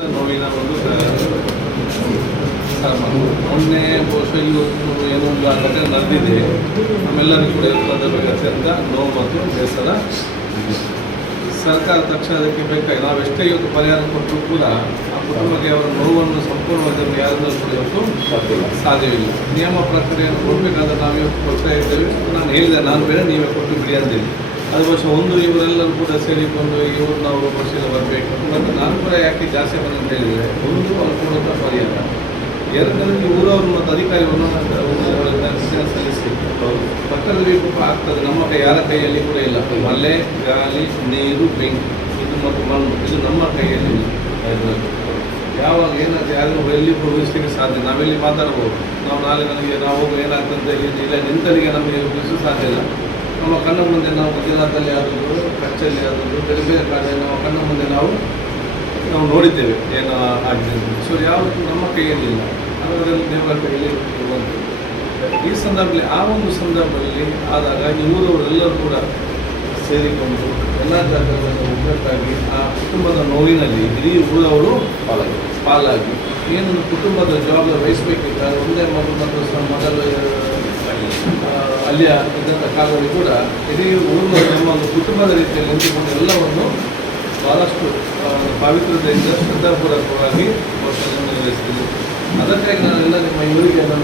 ನೋವಿನ ಒಂದು ಮೊನ್ನೆ ಬಹುಶಃ ಇವತ್ತು ಏನೋ ಒಂದು ಘಟನೆ ನಡೆದಿದೆ. ನಮ್ಮೆಲ್ಲರಿಗೂ ಕೂಡ ಅದರ ಬಗ್ಗೆ ಅತ್ಯಂತ ನೋವು ಮತ್ತು ಬೇಸರ. ಸರ್ಕಾರ ತಕ್ಷಣ ಅದಕ್ಕೆ ಬೇಕಾಗಿ ನಾವೆಷ್ಟೇ ಇವತ್ತು ಪರಿಹಾರ ಕೊಟ್ಟರೂ ಕೂಡ ಆ ಕುಟುಂಬಕ್ಕೆ ಅವರ ನೋವನ್ನು ಸಂಪೂರ್ಣವಾಗಿ ಯಾರನ್ನೂ ಕೂಡ ಇವತ್ತು ಸಾಧ್ಯವಿಲ್ಲ. ನಿಯಮ ಪ್ರಕ್ರಿಯೆಯನ್ನು ಕೊಡಬೇಕಾದ್ರೆ ನಾವು ಇವತ್ತು ಕೊಡ್ತಾ ಇದ್ದೇವೆ. ನಾನು ಹೇಳಿದೆ, ನಾನು ಬೇರೆ ನೀವೇ ಕೊಟ್ಟು ಬಿಡಿ ಅಂದೇಳಿ. ಅದು ವರ್ಷ ಒಂದು ಇವರೆಲ್ಲರೂ ಕೂಡ ಸೇರಿಕೊಂಡು ಇವರು ನಾವು ವರ್ಷದ ಬರಬೇಕು ಮತ್ತು ನಾನು ಕೂಡ ಯಾಕೆ ಜಾಸ್ತಿ ಬಂದು ಅಂತ ಹೇಳಿದರೆ, ಒಂದು ಅವ್ರು ಕೊಡುವಂಥ ಪರಿಹಾರ, ಎರಡನೇದು ಊರವರು ಮತ್ತು ಅಧಿಕಾರಿಗಳನ್ನು ಸಲ್ಲಿಸಿ ಪಕ್ಕದಲ್ಲಿ ಆಗ್ತದೆ. ನಮ್ಮ ಕೈ ಯಾರ ಕೈಯಲ್ಲಿ ಕೂಡ ಇಲ್ಲ. ಮಳೆ, ಗಾಳಿ, ನೀರು, ಬೆಂಕಿ ಇದು ಮತ್ತು ಮಣ್ಣು ಇದು ನಮ್ಮ ಕೈಯಲ್ಲಿ ಇಲ್ಲ. ಯಾವಾಗ ಏನಾಗ್ತದೆ ಯಾರನ್ನು ಎಲ್ಲಿ ಉಳಿಸಲಿಕ್ಕೆ ಸಾಧ್ಯ? ನಾವೆಲ್ಲಿ ಮಾತಾಡ್ಬೋದು. ನಾವು ನಾಳೆ ನನಗೆ ನಾವು ಏನಾಗ್ತದೆ ಇಲ್ಲ ನಿಂತಲಿಗೆ ನಮಗೆ ಉಳಿಸಲು ಸಾಧ್ಯ ಇಲ್ಲ. ನಮ್ಮ ಕಣ್ಣ ಮುಂದೆ ನಾವು ಗುಜರಾತಲ್ಲಿ ಆದದ್ದು, ಕಚ್ಚಲ್ಲಿ ಆದದ್ದು, ಬೇರೆ ಬೇರೆ ಕಡೆ ನಮ್ಮ ಕಣ್ಣ ಮುಂದೆ ನಾವು ನೋಡಿದ್ದೇವೆ ಏನು ಆಗಿದೆ. ಸೊ ಯಾವತ್ತೂ ನಮ್ಮ ಕೈಯಲ್ಲಿಲ್ಲ, ಅದರಲ್ಲಿ ದೇವರ ಕೈಯಲ್ಲಿ ಇರುವಂಥದ್ದು. ಈ ಸಂದರ್ಭದಲ್ಲಿ ಆ ಒಂದು ಸಂದರ್ಭದಲ್ಲಿ ಆದಾಗ ಇವರವರೆಲ್ಲರೂ ಕೂಡ ಸೇರಿಕೊಂಡು ಎಲ್ಲ ಜಾಗಗಳನ್ನು ಒಗ್ಗಟ್ಟಾಗಿ ಆ ಕುಟುಂಬದ ನೋವಿನಲ್ಲಿ ಇಡೀ ಊರವರು ಪಾಲಾಗಿ ಏನೊಂದು ಕುಟುಂಬದ ಜವಾಬ್ದಾರಿ ವಹಿಸಬೇಕಿದ್ದಾಗ ಒಂದೇ ಮಗು ಮತ್ತು ಮೊದಲು ಅಲ್ಲಿಯ ಇದ್ದಂಥ ಕಾಲದಲ್ಲಿ ಕೂಡ ಇಡೀ ಊರಿನ ನಮ್ಮ ಒಂದು ಕುಟುಂಬದ ರೀತಿಯಲ್ಲಿ ನಿಂತುಕೊಂಡು ಎಲ್ಲವನ್ನು ಭಾಳಷ್ಟು ಪಾವಿತ್ರತೆಯಿಂದ ಶ್ರದ್ಧಾಪೂರ್ವಕವಾಗಿ ನಿರ್ವಹಿಸ್ತೀವಿ. ಅದಕ್ಕಾಗಿ ನಾನೆಲ್ಲ ನಿಮ್ಮ ಇವರಿಗೆ